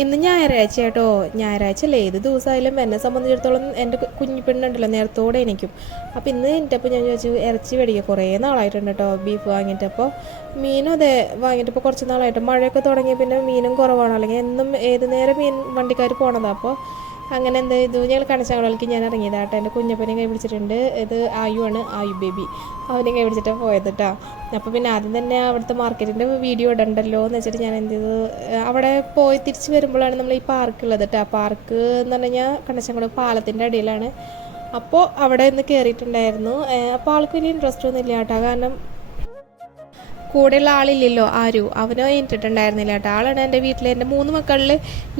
ഇന്ന് ഞായറാഴ്ച കേട്ടോ. ഞായറാഴ്ച അല്ലേ, ഏത് ദിവസമായാലും എന്നെ സംബന്ധിച്ചിടത്തോളം എൻ്റെ കുഞ്ഞിപ്പെണ്ണുണ്ടല്ലോ നേരത്തോടെ എനിക്കും. അപ്പോൾ ഇന്ന് എനിക്കപ്പോൾ ഞാൻ ചോദിച്ചു ഇറച്ചി മേടിക്കുക. കുറേ നാളായിട്ടുണ്ട് കേട്ടോ ബീഫ് വാങ്ങിയിട്ട്. അപ്പോൾ മീനും അതെ വാങ്ങിയിട്ടിപ്പോൾ കുറച്ച് നാളായിട്ട്. മഴയൊക്കെ തുടങ്ങിയ പിന്നെ മീനും കുറവാണ്, അല്ലെങ്കിൽ എന്നും ഏത് നേരം മീൻ വണ്ടിക്കാർ പോണതാണ്. അപ്പോൾ അങ്ങനെ എന്ത് ചെയ്തു, ഞങ്ങൾ കണച്ചാങ്കുളത്തേക്ക് ഞാൻ ഇറങ്ങിയതാട്ടോ. എൻ്റെ കുഞ്ഞപ്പനെയും കൈ പിടിച്ചിട്ടുണ്ട്. ഇത് ആയു ആണ്, ആയു ബേബി. അവനെയും കൈ പിടിച്ചിട്ടാണ് പോയത് കേട്ടോ. അപ്പോൾ പിന്നെ ആദ്യം തന്നെ അവിടുത്തെ മാർക്കറ്റിൻ്റെ വീഡിയോ ഇടണ്ടല്ലോ എന്ന് വെച്ചിട്ട് ഞാൻ എന്ത് ചെയ്തു, അവിടെ പോയി തിരിച്ച് വരുമ്പോഴാണ് നമ്മൾ ഈ പാർക്ക് ഉള്ളത് കേട്ടോ. പാർക്ക് എന്ന് പറഞ്ഞു കഴിഞ്ഞാൽ കണച്ചാങ്കുളം പാലത്തിൻ്റെ അടിയിലാണ്. അപ്പോൾ അവിടെ ഒന്ന് കയറിയിട്ടുണ്ടായിരുന്നു. അപ്പോൾ ആൾക്ക് വലിയ ഇൻട്രസ്റ്റ് ഒന്നും ഇല്ല കേട്ടോ, കാരണം കൂടെയുള്ള ആളില്ലല്ലോ ആരും, അവനോ ഏറ്റിട്ടുണ്ടായിരുന്നില്ല കേട്ടോ. ആളാണ് എൻ്റെ വീട്ടിൽ എൻ്റെ 3 മക്കളിൽ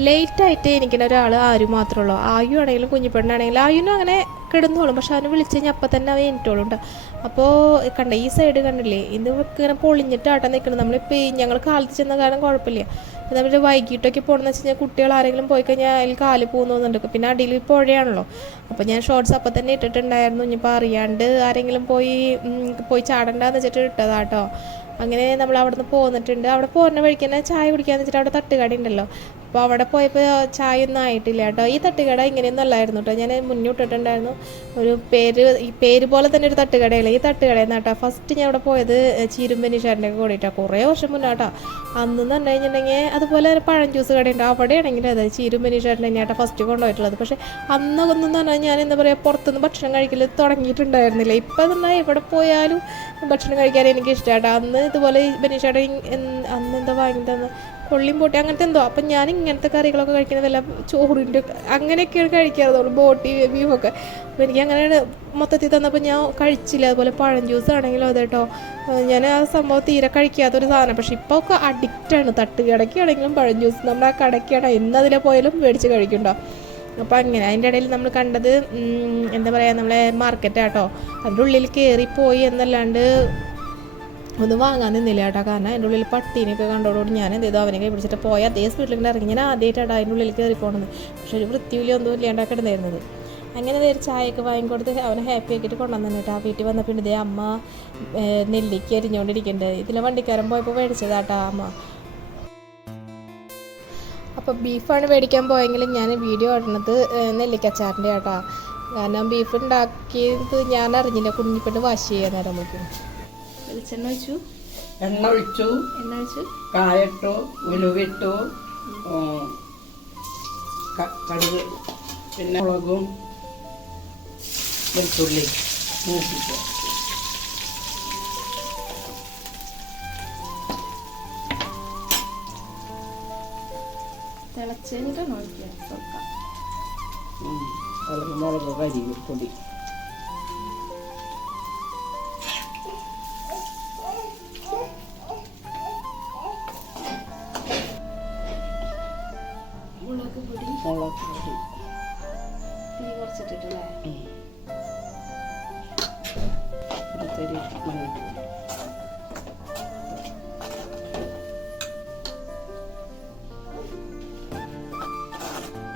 ലേറ്റായിട്ട് എനിക്കുന്ന ഒരാൾ ആരും മാത്രമേ ഉള്ളൂ. ആയു ആണെങ്കിലും കുഞ്ഞിപ്പെണ്ണാണെങ്കിലും ആയുനും അങ്ങനെ കിടന്നോളും, പക്ഷെ അവന് വിളിച്ച് കഴിഞ്ഞാൽ അപ്പം തന്നെ അവൻ എനിറ്റോളും കേട്ടോ. അപ്പോൾ കണ്ട ഈ സൈഡ് കണ്ടില്ലേ, ഇത് ഇങ്ങനെ പൊളിഞ്ഞിട്ടാട്ടോ നിൽക്കണം. നമ്മളിപ്പോൾ ഞങ്ങൾ കാലത്ത് ചെന്ന കാരണം കുഴപ്പമില്ല. നമ്മൾ വൈകിട്ടൊക്കെ പോകണമെന്ന് വെച്ച് കഴിഞ്ഞാൽ കുട്ടികൾ ആരെങ്കിലും പോയി കഴിഞ്ഞാൽ അതിൽ കാല് പോകുന്നുണ്ട്. പിന്നെ അടിയിൽ പുഴയാണല്ലോ. അപ്പോൾ ഞാൻ ഷോർട്സ് അപ്പം തന്നെ ഇട്ടിട്ടുണ്ടായിരുന്നു. ഇനിയിപ്പോൾ അറിയാണ്ട് ആരെങ്കിലും പോയി ചാടണ്ടെന്ന് വെച്ചിട്ട് ഇട്ടതാട്ടോ. അങ്ങനെ നമ്മൾ അവിടെ നിന്ന് പോന്നിട്ടുണ്ട്. അവിടെ പോകുന്ന വഴിക്ക് തന്നെ ചായ കുടിക്കാന്ന് വെച്ചിട്ട് അവിടെ തട്ടുകട ഉണ്ടല്ലോ. അപ്പോൾ അവിടെ പോയപ്പോൾ ചായ ഒന്നും ആയിട്ടില്ല കേട്ടോ. ഈ തട്ടുകട ഇങ്ങനെയൊന്നും അല്ലായിരുന്നു കേട്ടോ. ഞാൻ മുന്നിട്ടിട്ടുണ്ടായിരുന്നു ഒരു ഈ പേര് പോലെ തന്നെ ഒരു തട്ടുകടയല്ല. ഈ തട്ടുകടയെന്ന് കേട്ടോ ഫസ്റ്റ് ഞാൻ അവിടെ പോയത് ചീരുമ്പനീഷാറിൻ്റെ ഒക്കെ കൂടിയിട്ടാണ്, കുറേ വർഷം മുന്നേ കേട്ടോ. അന്നെന്ന് പറഞ്ഞു കഴിഞ്ഞിട്ടുണ്ടെങ്കിൽ അതുപോലെ പഴം ജ്യൂസ് കടയുണ്ട്, അവിടെയാണെങ്കിൽ അതെ ചീരുമ്പനീഷാറിൻ്റെ തന്നെയാട്ടോ ഫസ്റ്റ് കൊണ്ടുപോയിട്ടുള്ളത്. പക്ഷേ അന്നൊന്നും പറഞ്ഞാൽ ഞാൻ എന്താ പറയുക, പുറത്തുനിന്ന് ഭക്ഷണം കഴിക്കൽ തുടങ്ങിയിട്ടുണ്ടായിരുന്നില്ല. ഇപ്പം പറഞ്ഞാൽ എവിടെ പോയാലും ഭക്ഷണം കഴിക്കാൻ എനിക്ക് ഇഷ്ടമാട്ടോ. അന്ന് ഇതുപോലെ ബനീഷയുടെ അന്ന് എന്താ വാങ്ങി തന്ന കൊള്ളിയും പൊട്ടി അങ്ങനത്തെ എന്തോ. അപ്പം ഞാൻ ഇങ്ങനത്തെ കറികളൊക്കെ കഴിക്കുന്നത് വല്ല ചോറിൻ്റെ അങ്ങനെയൊക്കെയാണ് കഴിക്കാറുള്ളൂ, ബോട്ടി ബീഫൊക്കെ. അപ്പോൾ എനിക്ക് അങ്ങനെയാണ് മൊത്തത്തിൽ തന്നപ്പോൾ ഞാൻ കഴിച്ചില്ല. അതുപോലെ പഴം ജ്യൂസ് ആണെങ്കിലും അതെ കേട്ടോ, ഞാൻ ആ സംഭവം തീരെ കഴിക്കാത്തൊരു സാധനം. പക്ഷേ ഇപ്പോൾ ഒക്കെ അഡിക്റ്റാണ്. തട്ടുകടയ്ക്കാണെങ്കിലും പഴം ജ്യൂസ് നമ്മൾ ആ കടയ്ക്കാണ് എന്നതിലെ പോയാലും മേടിച്ച് കഴിക്കണ്ടോ. അപ്പോൾ അങ്ങനെ അതിൻ്റെ ഇടയിൽ നമ്മൾ കണ്ടത് എന്താ പറയുക, നമ്മളെ മാർക്കറ്റാട്ടോ. അതിൻ്റെ ഉള്ളിൽ കയറിപ്പോയി എന്നല്ലാണ്ട് ഒന്നും വാങ്ങാൻ നിന്നില്ല കേട്ടോ. കാരണം അതിൻ്റെ ഉള്ളിൽ പട്ടീനെയൊക്കെ കണ്ടോടുകൂടി ഞാൻ എന്ത് ചെയ്തു, അവനെ കൈ പിടിച്ചിട്ട് പോയി അതേ സ്പീഡിൽ ഇറങ്ങി. ഞാൻ ആദ്യമായിട്ടാണ് അതിൻ്റെ ഉള്ളിൽ കയറി പോകണത്. പക്ഷെ ഒരു വൃത്തിയിലും ഒന്നും ഇല്ലാണ്ടാണ് കിടന്നിരുന്നത്. അങ്ങനെ ഒരു ചായയൊക്കെ വാങ്ങിക്കൊടുത്ത് അവനെ ഹാപ്പി ആക്കിയിട്ട് കൊണ്ടുവന്നു കേട്ടോ. ആ വീട്ടിൽ വന്നപ്പോൾ ഇതേ അമ്മ നെല്ലിക്ക് അരിഞ്ഞുകൊണ്ടിരിക്കുന്നുണ്ട്. ഇതിലെ വണ്ടിക്കാരൻ പോയപ്പോൾ മേടിച്ചതാട്ടോ അമ്മ. അപ്പോൾ ബീഫാണ് മേടിക്കാൻ പോയെങ്കിലും ഞാൻ വീഡിയോ ഇടുന്നത് നെല്ലിക്കച്ചാറിൻ്റെ കേട്ടോ. കാരണം ബീഫ് ഉണ്ടാക്കിയത് ഞാൻ അറിഞ്ഞില്ല, കുഞ്ഞിപ്പെട്ട് വാശി ചെയ്യാൻ നേരം നോക്കും. വെളിച്ചെണ്ണ ഒഴിച്ചു, എണ്ണ ഒഴിച്ചു, കായട്ടു, ഉലുവിട്ടു, കടുക്, പിന്നെ മുളകും വെളുത്തുള്ളി മൂപ്പിച്ചു. തിളച്ചിട്ടാണ് ഒഴിക്കുക. മുളക് കരിയും പൊടി. മുളക് പൊടി തീ കുറച്ചിട്ടിട്ടല്ലേ.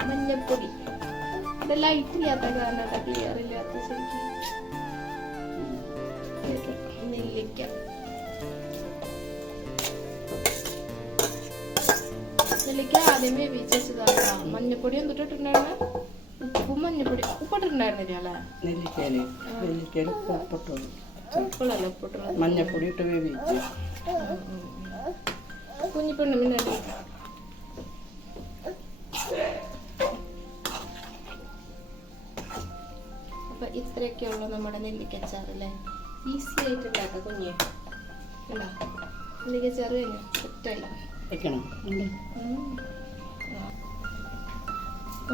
മഞ്ഞപ്പൊടി ലൈറ്റ് ഇല്ലാത്ത കാരണം ക്ലിയർ ഇല്ലാത്ത ശരിക്കും. നെല്ലിക്ക, നെല്ലിക്ക ആദ്യമേ വേവിച്ചതാ. മഞ്ഞപ്പൊടി എന്തിട്ട് ഇട്ടിട്ടുണ്ടായിരുന്നു, ഉപ്പും മഞ്ഞപ്പൊടി ഉപ്പിട്ടിട്ടുണ്ടായിരുന്നില്ല അല്ലേ. നെല്ലിക്കയില് ഉപ്പുള്ളല്ലോ, ഉപ്പിട്ടുള്ളത്. മഞ്ഞപ്പൊടി ഇട്ട് വേവിച്ച് കുഞ്ഞിപ്പെണ്ണും പിന്നെ അപ്പം ഇത്രയൊക്കെയുള്ളൂ നമ്മുടെ നെല്ലിക്കച്ചാറല്ലേ. ഈസി ആയിട്ട് ഉണ്ടാക്കാം കുഞ്ഞ്. ഉണ്ടോ നെല്ലിക്കച്ചാറ് കഴിഞ്ഞു സെറ്റായി. വെക്കണം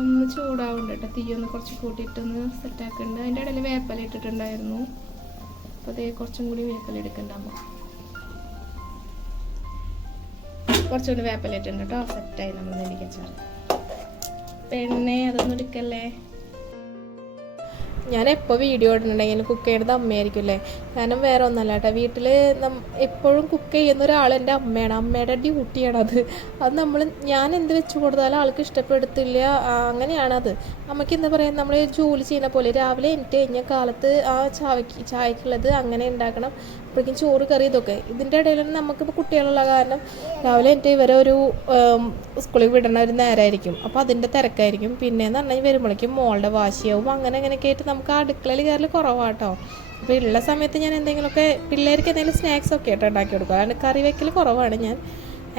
ഒന്ന് ചൂടാവുണ്ട് കേട്ടോ. തീയൊന്ന് കുറച്ച് കൂട്ടിയിട്ടൊന്ന് സെറ്റാക്കുന്നുണ്ട്. അതിൻ്റെ ഇടയിൽ വേപ്പല ഇട്ടിട്ടുണ്ടായിരുന്നു. അപ്പോൾ അതേ കുറച്ചും കൂടി വേപ്പല എടുക്കണ്ടാകുമ്പോൾ കുറച്ചുകൂടി വേപ്പല ഇട്ടുണ്ട് കേട്ടോ. സെറ്റായി നമ്മൾ നെല്ലിക്കച്ചാറ്. പെണ്ണെ അതൊന്നും എടുക്കല്ലേ. ഞാൻ എപ്പോൾ വീഡിയോ ഇടുന്നുണ്ടെങ്കിൽ കുക്ക് ചെയ്യുന്നത് അമ്മയായിരിക്കും അല്ലേ. കാരണം വേറെ ഒന്നല്ല കേട്ടോ, വീട്ടിൽ എപ്പോഴും കുക്ക് ചെയ്യുന്ന ഒരാൾ എൻ്റെ അമ്മയാണ്. അമ്മയുടെ ഡ്യൂട്ടിയാണത്. അത് ഞാൻ എന്ത് വെച്ച് കൊടുത്താലും ആൾക്ക് ഇഷ്ടപ്പെടുത്തില്ല, അങ്ങനെയാണത്. അമ്മയ്ക്ക് എന്താ പറയുക, നമ്മൾ ജോലി ചെയ്യുന്ന പോലെ രാവിലെ എനിക്ക് കഴിഞ്ഞ കാലത്ത് ആ ചായക്കുള്ളത് അങ്ങനെ ഉണ്ടാക്കണം, അപ്പോഴേക്കും ചോറ് കറി ഇതൊക്കെ. ഇതിൻ്റെ ഇടയിൽ നമുക്കിപ്പോൾ കുട്ടികളുള്ള കാരണം രാവിലെ എനിക്ക് ഇവരെ ഒരു സ്കൂളിൽ വിടണ ഒരു നേരമായിരിക്കും. അപ്പോൾ അതിൻ്റെ തിരക്കായിരിക്കും. പിന്നെയെന്ന് പറഞ്ഞാൽ വരുമ്പോഴേക്കും മോളുടെ വാശിയാവും. അങ്ങനെയൊക്കെ ആയിട്ട് നമുക്ക് അടുക്കളയിൽ കയറൽ കുറവാട്ടോ. അപ്പോൾ ഉള്ള സമയത്ത് ഞാൻ എന്തെങ്കിലുമൊക്കെ പിള്ളേർക്ക് എന്തെങ്കിലും സ്നാക്സൊക്കെ ആയിട്ട് ഉണ്ടാക്കി കൊടുക്കും. അതുകൊണ്ട് കറി വയ്ക്കൽ കുറവാണ് ഞാൻ.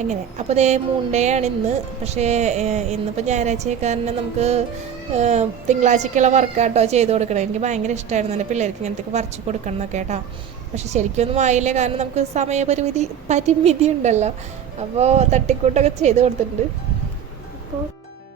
അങ്ങനെ അപ്പോൾ ദേ മൂണ്ടയാണ് ഇന്ന്. പക്ഷേ ഇന്നിപ്പോൾ ഞായറാഴ്ച കാരണം നമുക്ക് തിങ്കളാഴ്ചക്കുള്ള വർക്കാട്ടോ ചെയ്ത് കൊടുക്കണം. എനിക്ക് ഭയങ്കര ഇഷ്ടമായിരുന്നു എൻ്റെ പിള്ളേർക്ക് ഇങ്ങനത്തേക്ക് വരച്ച് കൊടുക്കണം എന്നൊക്കെ കേട്ടോ. പക്ഷെ ശരിക്കൊന്നും ആയില്ല, കാരണം നമുക്ക് സമയപരിമിതി ഉണ്ടല്ലോ. അപ്പോൾ തട്ടിക്കൂട്ടൊക്കെ ചെയ്ത് കൊടുത്തിട്ടുണ്ട്.